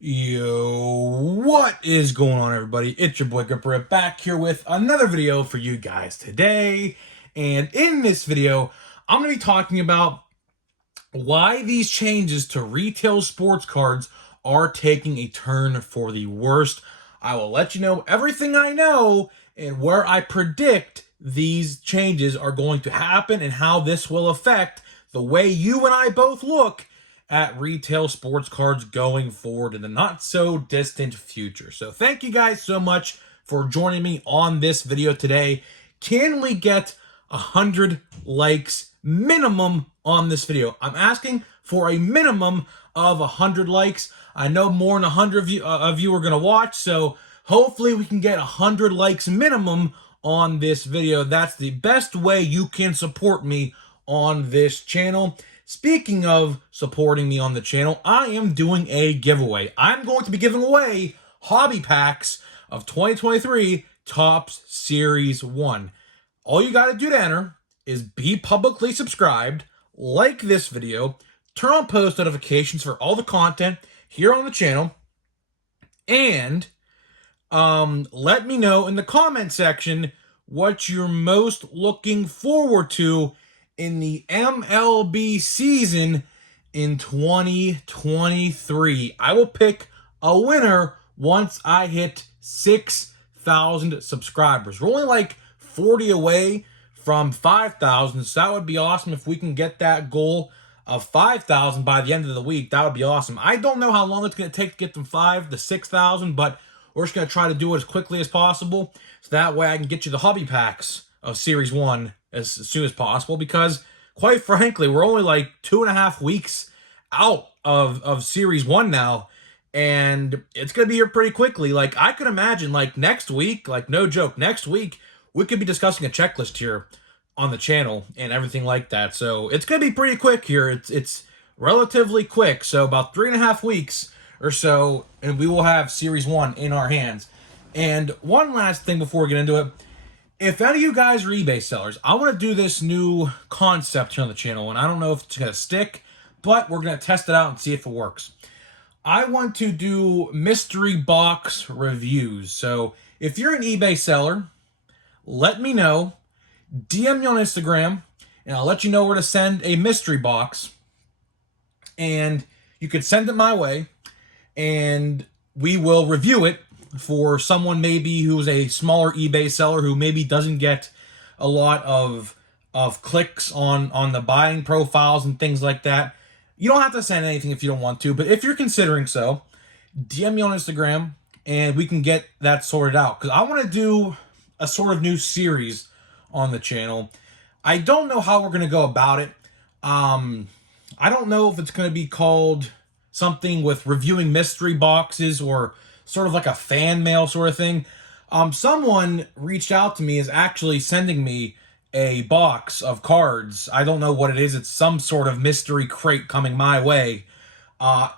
Yo, what is going on, everybody? It's your boy Gripper back here with another video for you guys today. And in this video, I'm going to be talking about why these changes to retail sports cards are taking a turn for the worst. I will let you know everything I know and where I predict these changes are going to happen and how this will affect the way you and I both look at retail sports cards going forward in the not so distant future. So thank you guys so much for joining me on this video today. Can we get 100 likes minimum on this video? I'm asking for a minimum of 100 likes. I know more than 100 of you are going to watch, so hopefully we can get 100 likes minimum on this video. That's the best way you can support me on this channel. Speaking of supporting me on the channel, I am doing a giveaway. I'm going to be giving away hobby packs of 2023 Topps Series 1. All you got to do to enter is be publicly subscribed, like this video, turn on post notifications for all the content here on the channel, and let me know in the comment section what you're most looking forward to in the MLB season in 2023. I will pick a winner once I hit 6,000 subscribers. We're only like 40 away from 5,000, so that would be awesome if we can get that goal of 5,000 by the end of the week. That would be awesome. I don't know how long it's going to take to get from 5 to 6,000, but we're just going to try to do it as quickly as possible, so that way I can get you the hobby packs of Series 1 as soon as possible, because quite frankly, we're only like 2.5 weeks out of Series 1 now, and it's going to be here pretty quickly. Like, I could imagine, like, next week, like, no joke, next week, we could be discussing a checklist here on the channel and everything like that. So it's going to be pretty quick here. It's relatively quick, so about 3.5 weeks or so, and we will have Series 1 in our hands. And one last thing before we get into it, if any of you guys are eBay sellers, I want to do this new concept here on the channel, and I don't know if it's going to stick, but we're going to test it out and see if it works. I want to do mystery box reviews. So if you're an eBay seller, let me know. DM me on Instagram, and I'll let you know where to send a mystery box. And you could send it my way, and we will review it for someone maybe who's a smaller eBay seller who maybe doesn't get a lot of clicks on the buying profiles and things like that. You don't have to send anything if you don't want to, but if you're considering so, DM me on Instagram and we can get that sorted out, because I want to do a sort of new series on the channel. I don't know how we're going to go about it. I don't know if it's going to be called something with reviewing mystery boxes or sort of like a fan mail sort of thing. Someone reached out to me, is actually sending me a box of cards. I don't know what it is. It's some sort of mystery crate coming my way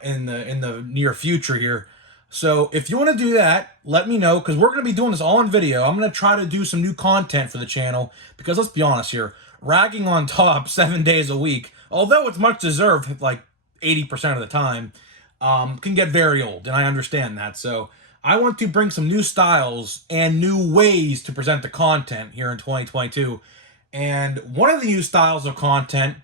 in the near future here. So if you want to do that, let me know, because we're going to be doing this all on video. I'm going to try to do some new content for the channel, because let's be honest here, ragging on top 7 days a week, although it's much deserved like 80% of the time, can get very old, and I understand that. So I want to bring some new styles and new ways to present the content here in 2022. And one of the new styles of content,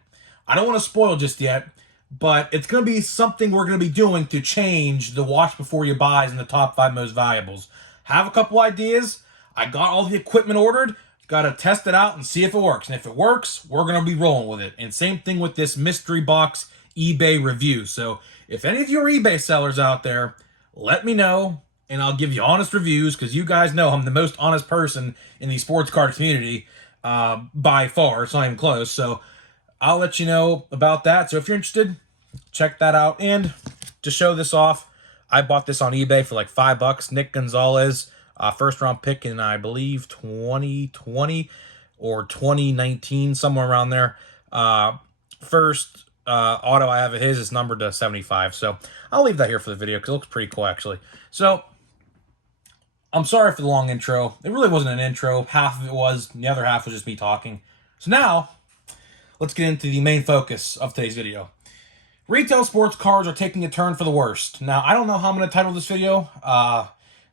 I don't want to spoil just yet, but it's going to be something we're going to be doing to change the watch before you buys in the top 5 most valuables. Have a couple ideas. I got all the equipment ordered. Got to test it out and see if it works. And if it works, we're going to be rolling with it. And same thing with this mystery box eBay review. So if any of you are eBay sellers out there, let me know, and I'll give you honest reviews, because you guys know I'm the most honest person in the sports card community by far. It's not even close. So I'll let you know about that. So if you're interested, check that out. And to show this off, I bought this on eBay for like $5. Nick Gonzalez, first round pick in, I believe, 2020 or 2019, somewhere around there. First auto I have of his is numbered to 75. So I'll leave that here for the video, because it looks pretty cool, actually. So I'm sorry for the long intro. It really wasn't an intro. Half of it was, and the other half was just me talking. So now let's get into the main focus of today's video. Retail sports cards are taking a turn for the worst. Now, I don't know how I'm going to title this video.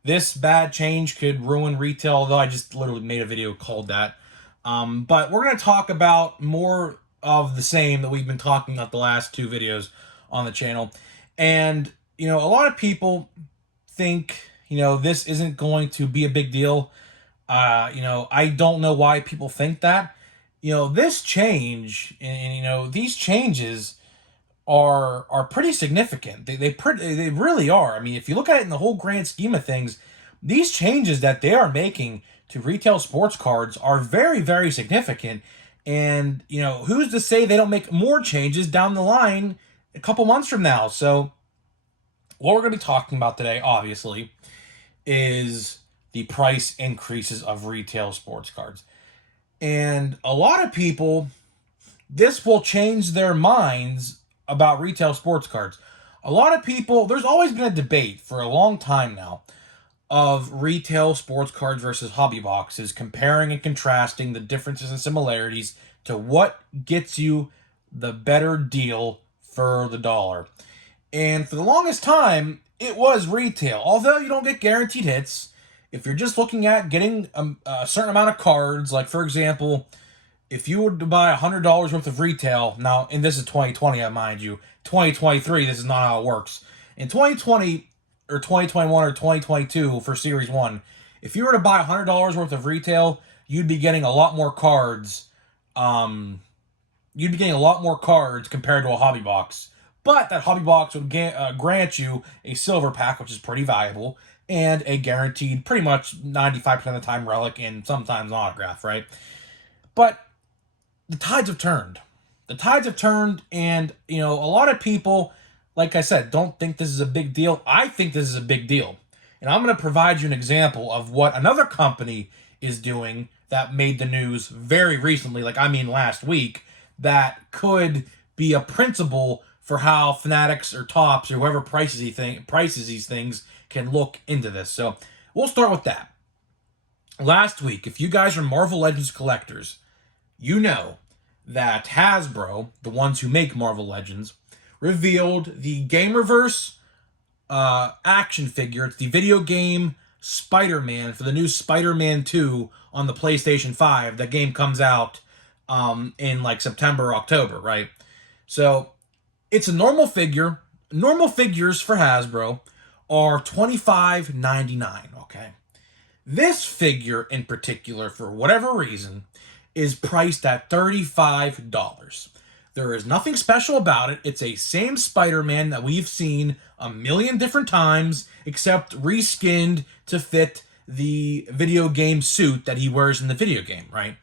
This bad change could ruin retail, although I just literally made a video called that. But we're going to talk about more of the same that we've been talking about the last two videos on the channel. And, a lot of people think, this isn't going to be a big deal. I don't know why people think that. This change, and these changes are pretty significant. They really are. I mean, if you look at it in the whole grand scheme of things, these changes that they are making to retail sports cards are very, very significant. And, who's to say they don't make more changes down the line a couple months from now? So, what we're going to be talking about today, obviously, is the price increases of retail sports cards. And a lot of people, this will change their minds about retail sports cards. A lot of people, there's always been a debate for a long time now of retail sports cards versus hobby boxes, comparing and contrasting the differences and similarities to what gets you the better deal for the dollar. And for the longest time, it was retail. Although you don't get guaranteed hits, if you're just looking at getting a certain amount of cards, like for example, if you were to buy $100 worth of retail, now, and this is 2020, mind you, 2023, this is not how it works. In 2020, or 2021, or 2022 for Series 1, if you were to buy $100 worth of retail, you'd be getting a lot more cards. You'd be getting a lot more cards compared to a hobby box. But that hobby box would grant you a silver pack, which is pretty valuable, and a guaranteed, pretty much 95% of the time, relic and sometimes an autograph, right? But the tides have turned. The tides have turned, and, a lot of people, like I said, don't think this is a big deal. I think this is a big deal. And I'm going to provide you an example of what another company is doing that made the news very recently, last week, that could be a principle for how Fanatics or Topps or whoever prices these things can look into this. So we'll start with that. Last week, if you guys are Marvel Legends collectors, you know that Hasbro, the ones who make Marvel Legends, revealed the Gamerverse action figure. It's the video game Spider-Man for the new Spider-Man 2 on the PlayStation 5. That game comes out in September or October, right? So it's a normal figure. Normal figures for Hasbro are $25.99, okay? This figure in particular, for whatever reason, is priced at $35. There is nothing special about it. It's a same Spider-Man that we've seen a million different times, except reskinned to fit the video game suit that he wears in the video game, right?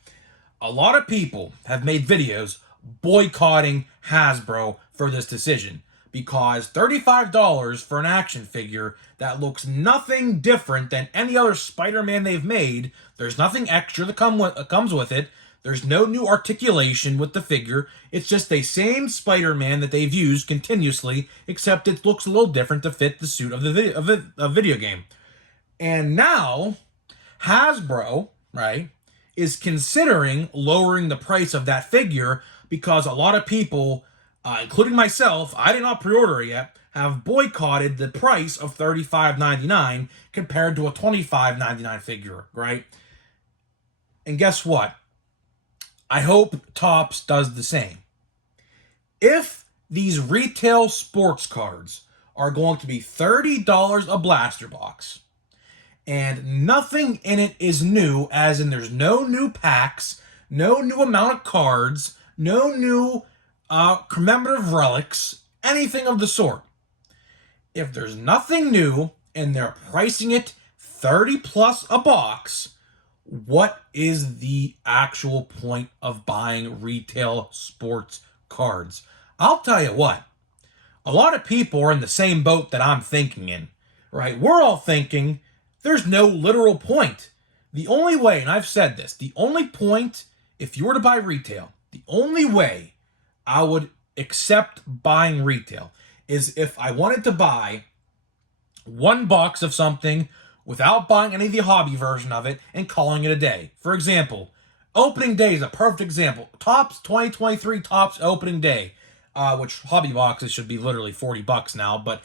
A lot of people have made videos boycotting Hasbro for this decision, because $35 for an action figure that looks nothing different than any other Spider-Man they've made. There's nothing extra that comes with it. There's no new articulation with the figure. It's just the same Spider-Man that they've used continuously, except it looks a little different to fit the suit of the video game. And now, Hasbro, right, is considering lowering the price of that figure because a lot of people, including myself, I did not pre-order it yet, have boycotted the price of $35.99 compared to a $25.99 figure, right? And guess what? I hope Topps does the same. If these retail sports cards are going to be $30 a blaster box, and nothing in it is new, as in there's no new packs, no new amount of cards, no new commemorative relics, anything of the sort. If there's nothing new and they're pricing it $30 plus a box, what is the actual point of buying retail sports cards? I'll tell you what, a lot of people are in the same boat that I'm thinking in, right? We're all thinking there's no literal point. The only way, and I've said this, the only point, if you were to buy retail, the only way I would accept buying retail is if I wanted to buy one box of something without buying any of the hobby version of it and calling it a day. For example, opening day is a perfect example. Topps 2023 Topps opening day. which hobby boxes should be literally $40 now, but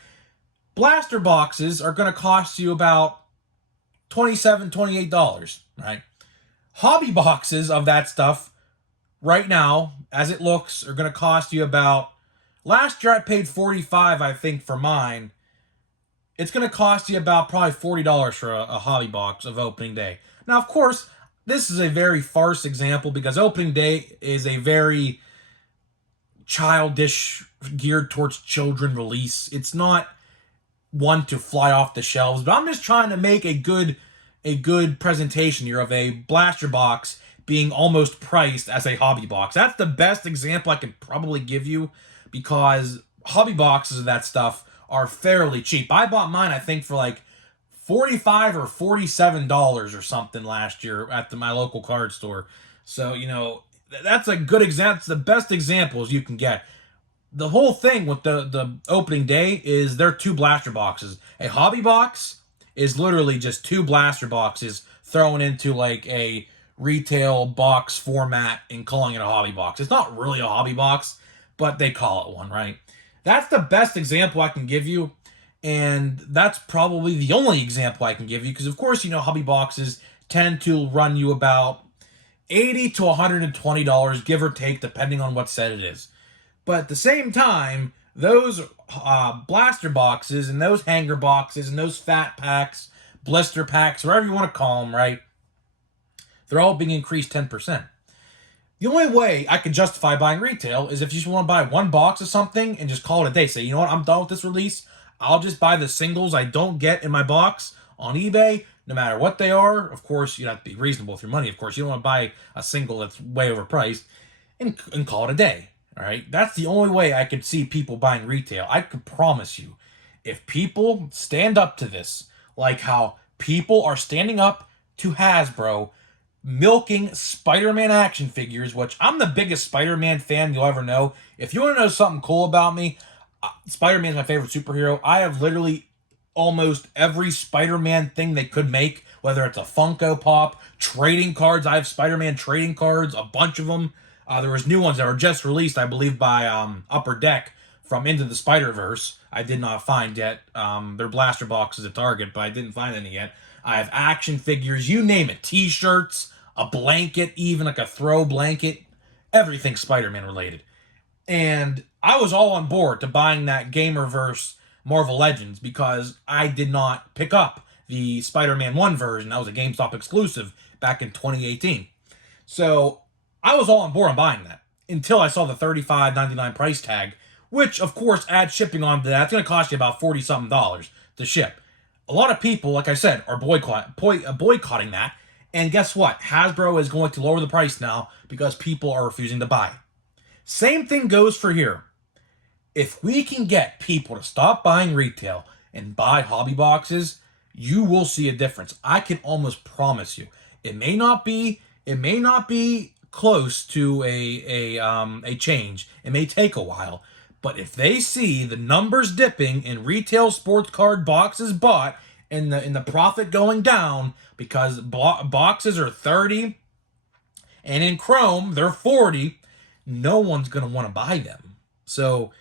blaster boxes are going to cost you about $27, $28, right? Hobby boxes of that stuff right now, as it looks, are going to cost you about, last year I paid $45, I think, for mine. It's going to cost you about probably $40 for a hobby box of opening day. Now, of course, this is a very farce example because opening day is a very childish, geared towards children release. It's not one to fly off the shelves, but I'm just trying to make a good presentation here of a blaster box being almost priced as a hobby box. That's the best example I could probably give you because hobby boxes of that stuff are fairly cheap. I bought mine, I think, for like $45 or $47 or something last year at my local card store. So, that's a good example. It's the best examples you can get. The whole thing with the opening day is they're two blaster boxes. A hobby box is literally just two blaster boxes thrown into like a retail box format and calling it a hobby box. It's not really a hobby box, but they call it one, right? That's the best example I can give you, and that's probably the only example I can give you because, of course, hobby boxes tend to run you about $80 to $120, give or take, depending on what set it is. But at the same time, those blaster boxes and those hanger boxes and those fat packs, blister packs, whatever you want to call them, right? They're all being increased 10%. The only way I can justify buying retail is if you just want to buy one box of something and just call it a day. Say, you know what, I'm done with this release. I'll just buy the singles I don't get in my box on eBay, no matter what they are. Of course, you have to be reasonable with your money. Of course, you don't want to buy a single that's way overpriced and call it a day. All right, that's the only way I could see people buying retail. I could promise you, if people stand up to this, like how people are standing up to Hasbro, milking Spider-Man action figures, which I'm the biggest Spider-Man fan you'll ever know. If you want to know something cool about me, Spider-Man is my favorite superhero. I have literally almost every Spider-Man thing they could make, whether it's a Funko Pop, trading cards. I have Spider-Man trading cards, a bunch of them. There was new ones that were just released, I believe, by Upper Deck from Into the Spider-Verse. I did not find yet. They're blaster boxes at Target, but I didn't find any yet. I have action figures, you name it. T-shirts, a blanket, even like a throw blanket. Everything Spider-Man related. And I was all on board to buying that Gamerverse Marvel Legends because I did not pick up the Spider-Man 1 version. That was a GameStop exclusive back in 2018. So I was all on board on buying that until I saw the $35.99 price tag, which, of course, adds shipping onto that. It's going to cost you about $40-something to ship. A lot of people, like I said, are boycotting that. And guess what? Hasbro is going to lower the price now because people are refusing to buy. Same thing goes for here. If we can get people to stop buying retail and buy hobby boxes, you will see a difference. I can almost promise you. It may not be close to a change. It may take a while. But if they see the numbers dipping in retail sports card boxes bought and the profit going down because boxes are 30 and in Chrome they're 40, no one's going to want to buy them. So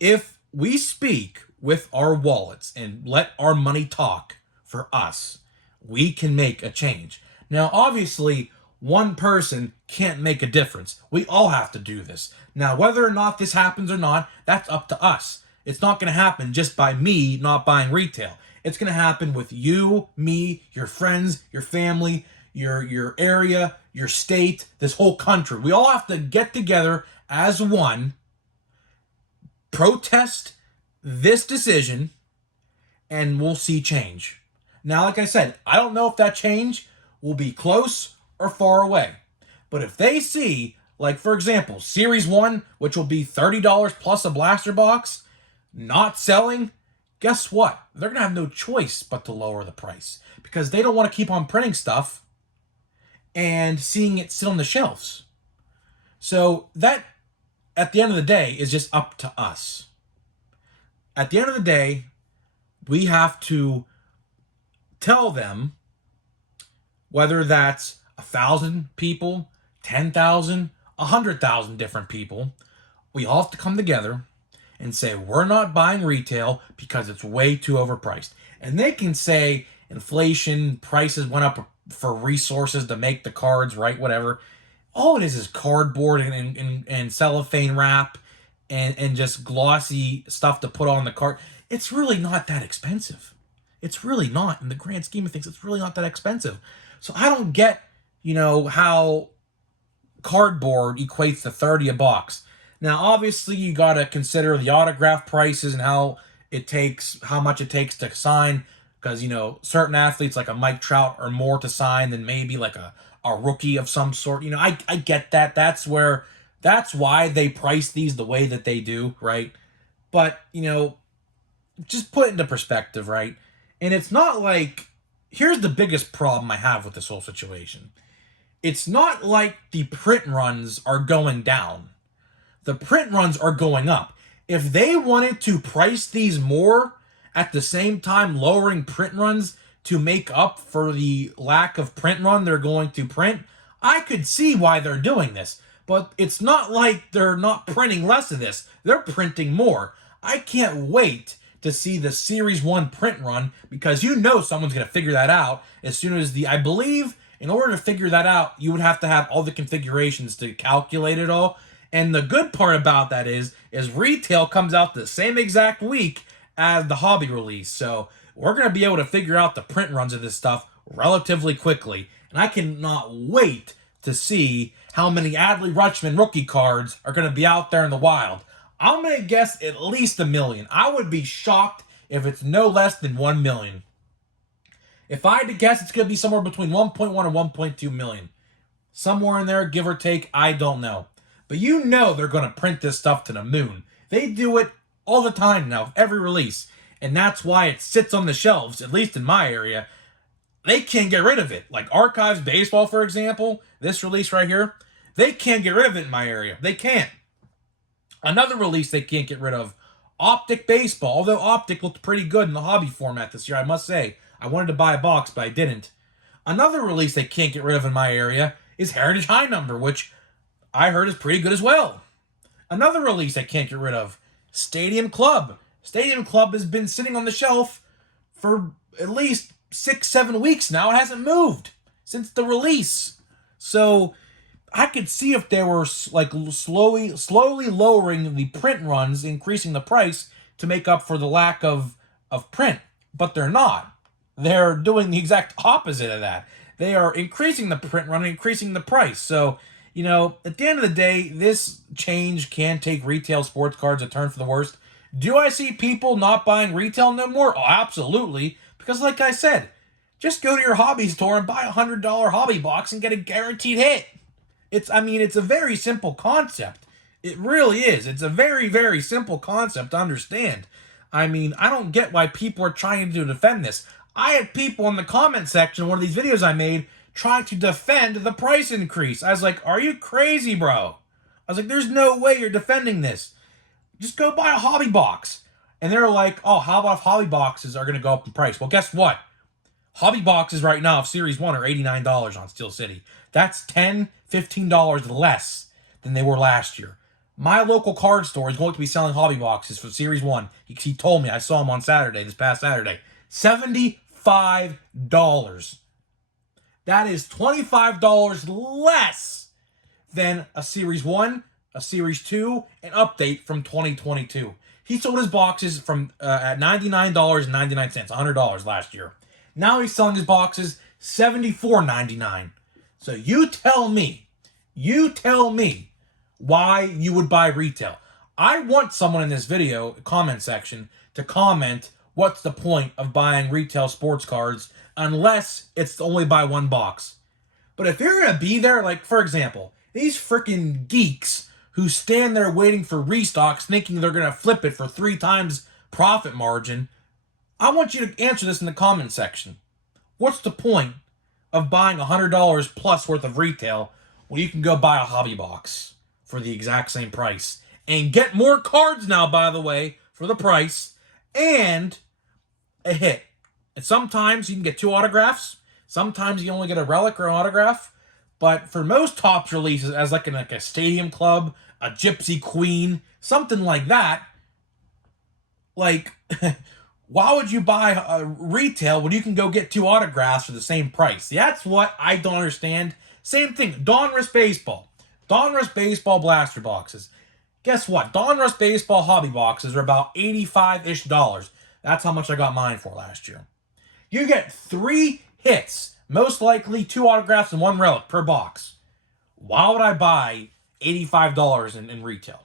if we speak with our wallets and let our money talk for us, we can make a change. Now, obviously, one person can't make a difference. We all have to do this. Now, whether or not this happens or not, that's up to us. It's not going to happen just by me not buying retail. It's going to happen with you, me, your friends, your family, your area, your state, this whole country. We all have to get together as one, protest this decision, and we'll see change. Now, like I said, I don't know if that change will be close or far away. But if they see, like, for example, Series 1, which will be $30 plus a blaster box, not selling, guess what? They're going to have no choice but to lower the price because they don't want to keep on printing stuff and seeing it sit on the shelves. So that, at the end of the day, is just up to us. At the end of the day, we have to tell them, whether that's 1,000 people, 10,000, 100,000 different people, we all have to come together and say we're not buying retail because it's way too overpriced. And they can say inflation, prices went up for resources to make the cards, right? Whatever. All it is cardboard and cellophane wrap and just glossy stuff to put on the card. It's really not that expensive. It's really not. In the grand scheme of things, it's really not that expensive. So I don't get, how cardboard equates to 30 a box. Now, obviously, you got to consider the autograph prices and how much it takes to sign. Because, certain athletes like a Mike Trout are more to sign than maybe like a rookie of some sort. I get that. That's why they price these the way that they do, right? But, just put it into perspective, right? And it's not like, here's the biggest problem I have with this whole situation. It's not like the print runs are going down. The print runs are going up. If they wanted to price these more at the same time lowering print runs to make up for the lack of print run they're going to print, I could see why they're doing this. But it's not like they're not printing less of this. They're printing more. I can't wait to see the Series 1 print run because someone's going to figure that out as soon as I believe in order to figure that out, you would have to have all the configurations to calculate it all. And the good part about that is retail comes out the same exact week as the hobby release. So we're going to be able to figure out the print runs of this stuff relatively quickly. And I cannot wait to see how many Adley Rutschman rookie cards are going to be out there in the wild. I'm going to guess at least 1 million. I would be shocked if it's no less than 1 million. If I had to guess, it's going to be somewhere between 1.1 and 1.2 million. Somewhere in there, give or take, I don't know. But they're going to print this stuff to the moon. They do it all the time now, every release. And that's why it sits on the shelves, at least in my area. They can't get rid of it. Like Archives Baseball, for example, this release right here, they can't get rid of it in my area. They can't. Another release they can't get rid of, Optic Baseball. Although Optic looked pretty good in the hobby format this year, I must say. I wanted to buy a box, but I didn't. Another release they can't get rid of in my area is Heritage High Number, which I heard is pretty good as well. Another release they can't get rid of, Stadium Club. Stadium Club has been sitting on the shelf for at least 6-7 weeks now. It hasn't moved since the release. So I could see if they were like slowly lowering the print runs, increasing the price to make up for the lack of print. But they're not. They're doing the exact opposite of that. They are increasing the print run and increasing the price. So, at the end of the day, this change can take retail sports cards a turn for the worst. Do I see people not buying retail no more? Oh, absolutely. Because like I said, just go to your hobby store and buy a $100 hobby box and get a guaranteed hit. It's a very simple concept. It really is. It's a very, very simple concept to understand. I don't get why people are trying to defend this. I had people in the comment section of one of these videos I made trying to defend the price increase. I was like, are you crazy, bro? I was like, there's no way you're defending this. Just go buy a hobby box. And they're like, oh, how about if hobby boxes are going to go up in price? Well, guess what? Hobby boxes right now of Series 1 are $89 on Steel City. That's $10, $15 less than they were last year. My local card store is going to be selling hobby boxes for Series 1. He told me. I saw him on Saturday, this past Saturday. $75. That is $25 less than a Series 1, a Series 2, an update from 2022. He sold his boxes from at $99.99, $100 last year. Now he's selling his boxes $74.99. So you tell me why you would buy retail. I want someone in this video comment section to comment what's the point of buying retail sports cards unless it's only buy one box. But if you're going to be there, like, for example, these freaking geeks who stand there waiting for restocks thinking they're going to flip it for 3 times profit margin, I want you to answer this in the comment section. What's the point of buying $100 plus worth of retail when you can go buy a hobby box for the exact same price and get more cards now, by the way, for the price and a hit? And sometimes you can get 2 autographs. Sometimes you only get a relic or an autograph. But for most Topps releases, as like a Stadium Club, a Gypsy Queen, something like that. Like, why would you buy a retail when you can go get 2 autographs for the same price? That's what I don't understand. Same thing, Donruss Baseball. Donruss Baseball blaster boxes. Guess what? Donruss Baseball hobby boxes are about $85-ish. That's how much I got mine for last year. You get 3 hits, most likely 2 autographs and 1 relic per box. Why would I buy $85 in retail?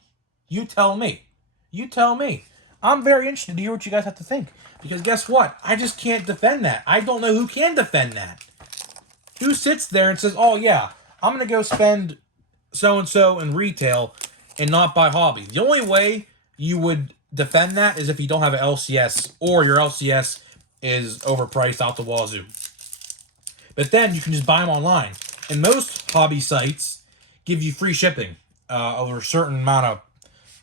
You tell me. You tell me. I'm very interested to hear what you guys have to think. Because guess what? I just can't defend that. I don't know who can defend that. Who sits there and says, oh yeah, I'm going to go spend so-and-so in retail and not buy hobby. The only way you would defend that is if you don't have an LCS or your LCS is overpriced out the wazoo. But then you can just buy them online. And most hobby sites give you free shipping over a certain amount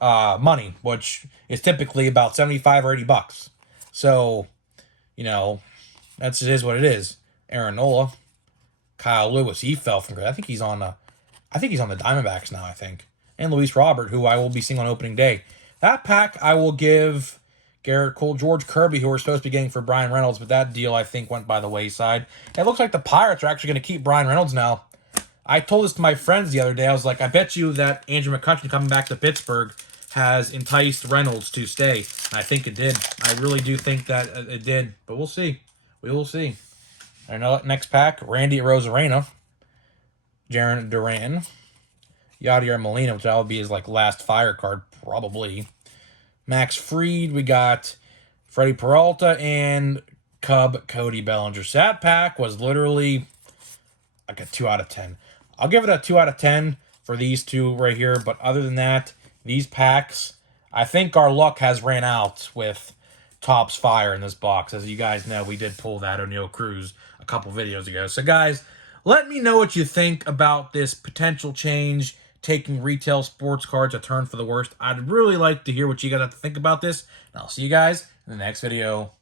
of money, which is typically about $75 or $80. So, you know, that's it is what it is. Aaron Nola, Kyle Lewis, he fell from grace. I think he's on the Diamondbacks now, I think. And Luis Robert, who I will be seeing on opening day. That pack I will give Garrett Cole, George Kirby, who we're supposed to be getting for Brian Reynolds, but that deal I think went by the wayside. It looks like the Pirates are actually going to keep Brian Reynolds now. I told this to my friends the other day. I was like, I bet you that Andrew McCutchen coming back to Pittsburgh has enticed Reynolds to stay. And I think it did. I really do think that it did. But we'll see. We will see. And next pack, Randy Rosarena, Jarren Duran, Yadier Molina, which will be his last fire card, probably. Max Fried, we got Freddie Peralta, and Cub Cody Bellinger. So that pack was literally like a 2 out of 10. I'll give it a 2 out of 10 for these two right here. But other than that, these packs, I think our luck has ran out with Topps Fire in this box. As you guys know, we did pull that O'Neal Cruz a couple videos ago. So guys, let me know what you think about this potential change, taking retail sports cards a turn for the worst. I'd really like to hear what you guys have to think about this. And I'll see you guys in the next video.